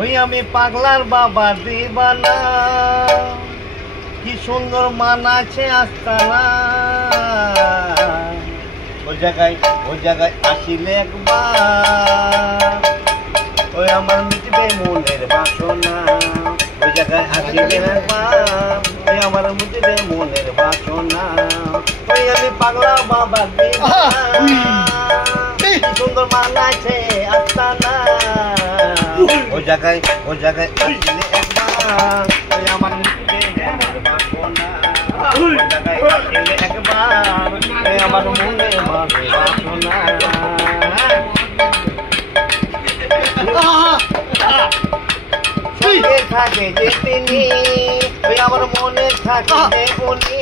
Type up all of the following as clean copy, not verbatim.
ওই আমি পাগলার বাবা দিবানা, কি সুন্দর মানাছে আস্তানা। ওই জায়গায় আসিলে একবার, ওই আমার মিটবে মনের বাসনা। ওই জায়গায় আসিলে একবার, ওই আমার মিটবে মনের বাসনা। ওই আমি পাগলা বাবা দিবানা, কি সুন্দর মানাছে আস্তানা। ওই জায়গায় আসিলে একবার, ওই আমার মিটবে মনের বাসনা। ওই জায়গায় আসিলে একবার, ওই আমার মনে বাসনা। সঙ্গে থাকে যে তিনি, ওই আমার মনে থাকে যে উনি।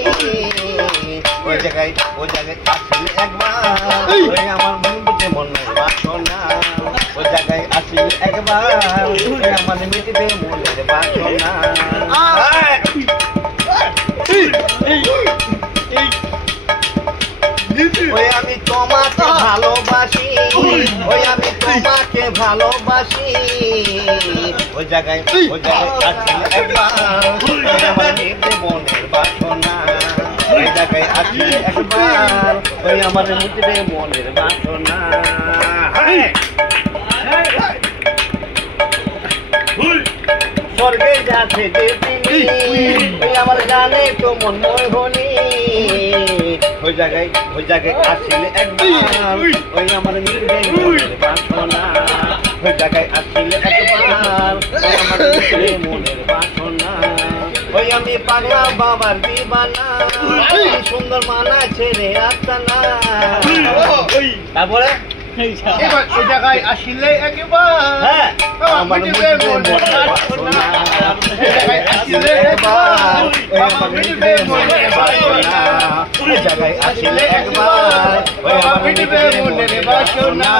ওই জায়গায় আসিলে একবার, ওই আমার মিটবে মনের বাসনা। ওই জায়গায় আসিলে একবার, ওই আমার মিটবে মনের বাসনা। ওই আমি তোমাকে ভালোবাসি, ওই আমি তোমাকে ভালোবাসি। ওই জায়গায় আসিলে একবার, ওই আমার মিটবে মনের বাসনা। ওই জায়গায় আসিলে একবার, ওই আমার মিটবে মনের বাসনা। স্বর্গে যাচ্ছে যে তিনি, ওই আমার গানে তো মনময় হনি। ওই জায়গায় আসিলে একবার, ওই আমার মিটবে মনের বাসনা। ওই জায়গায় আসিলে একবার, ওই আমার মিটবে মনের বাসনা। ওই আমি পাগলা বাবার দিবানা, সুন্দর মানাছে রে আস্তানা। তারপরে ওই জায়গায় আসিলে একবার, আমার মিটবে মনের বাসনা। ওই জায়গায় আসিলে একবার, ওই আমার মিটবে মনের বাসনা। ওই জায়গায় আসিলে একবার, ওই আমার মিটবে মনের বাসনা।